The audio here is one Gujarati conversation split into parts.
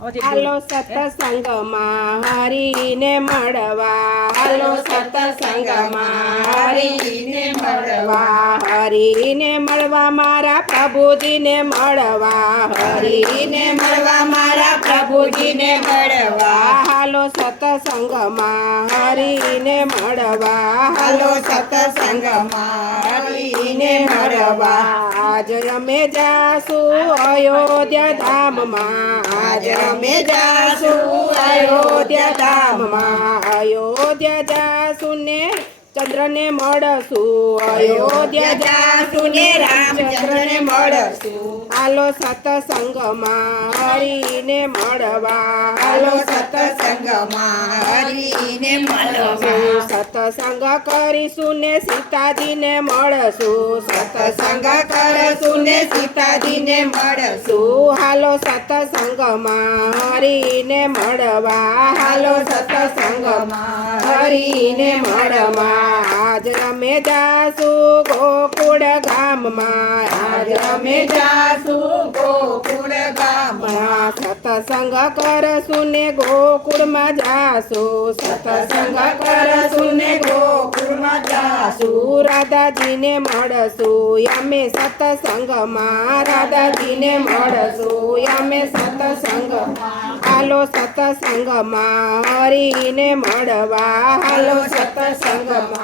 હાલો સત્સંગમાં હરીને મળવા, હાલો સત્સંગમાં હરીને મળવા, હરીને મળવા મારા પ્રભુજીને મળવા, હરીને મળવા મારા પ્રભુજીને મળવા, હાલો સત્સંગમાં હરીને મળવા, હાલો સત્સંગમાં હરીને મળવા, આજ અમે જાશું અયોધ્યા ધામમાં, આજ અમે જાશું અયોધ્યા ધામમાં, અયોધ્યા જાશું ને ચંદ્રને મળશું, અયોધ્યા જાશું ને રામચંદ્રને મળશું, હાલો સત્સંગમાં હરીને મળવા, હાલો સત્સંગમાં હરીને મળવા, સત્સંગ કરીશું ને સીતાજીને મળશું, સત્સંગ કરશું ને સીતાજીને મળશું, હાલો સત્સંગમાં હરીને મળવા, હાલો સત્સંગમાં હરીને મળવા, આજ અમે જાશું ગોકુળ ગામમાં, આજ અમે જાશું ગોકુળ ગામમાં, સત્સંગ કરશું ને ગોકુળમાં જાશું, સત્સંગ કરશું ને ગોકુળમાં જાશું, રાધાજીને મળશું અમે સત્સંગમાં, રાધાજીને મળશું અમે સત્સંગમાં, હાલો સત્સંગમાં હરીને મળવા, હાલો સત્સંગમાં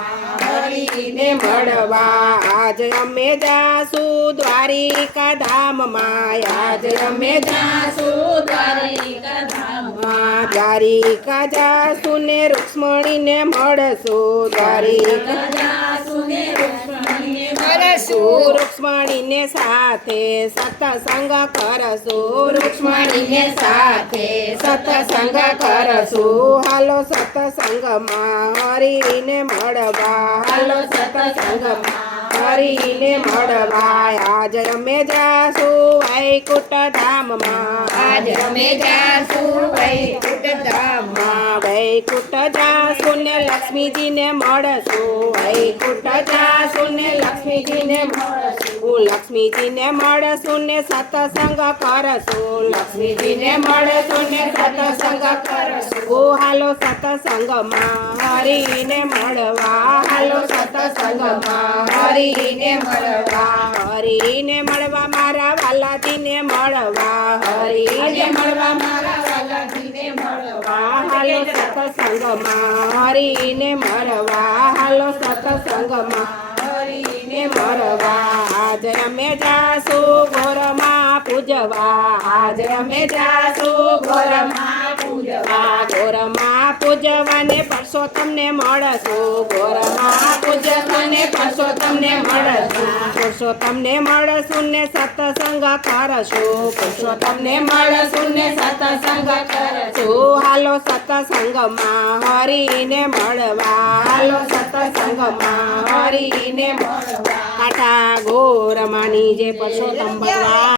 હરીને મળવા, આજ અમે જાશું દ્વારિકા ધામમાં, આજ અમે જાશું દ્વારિકા ધામમાં, દ્વારિકા જાશું ને રૂક્ષ્મણીને મળશું, દ્વારિકા જાશું ને રૂક્ષ્મણીને મળશું, રૂક્ષ્મણીને સાથે સત્સંગ કરશું, રૂક્ષ્મણીને સાથે સત્સંગ કરશું, હાલો સત્સંગમાં હરીને મળવા, હાલો સત્સંગમાં હરીને મળવા, આજ અમે જાશું વૈકુંઠ ધામમાં, આજ અમે જાશું વૈકુંઠ ધામમાં, વૈકુંઠ જાશું ને લક્ષ્મીજીને મળશું, વૈકુંઠ જાશું ને લક્ષ્મીજીને મળશું, લક્ષ્મીજીને મળશું ને સત્સંગ કરશું, લક્ષ્મીજીને મળશું ને સત્સંગ કરશું, હાલો સત્સંગમાં હરીને મળવા, હાલો સત્સંગમાં હરીને મળવા, હરીને મળવા મારા વાલાજીને મળવા, હરીને મળવા મારા વાલાજીને મળવા, હાલો સત્સંગમાં હરીને મળવા, હાલો સત્સંગમાં હરીને મળવા, આજ અમે જાશું ગોરમાં પૂજવા, આજ અમે જાશું ગોરમાં પૂજવા, ગોરમાં પૂજવાને પરસોત્તમને મળશું, ગોરમાં પૂજવાને પરસોત્તમને મળશું, પુરુષોત્તમને મળશું ને સત્સંગ કરશું, પુરુષોત્તમને મળશું ને સત્સંગ કરશું, હાલો સત્સંગમાં હરીને મળવા, હાલો સત્સંગમાં હરીને મળવા, કાંઠા ગોરમાની જે પરસોત્તમ ભગવાન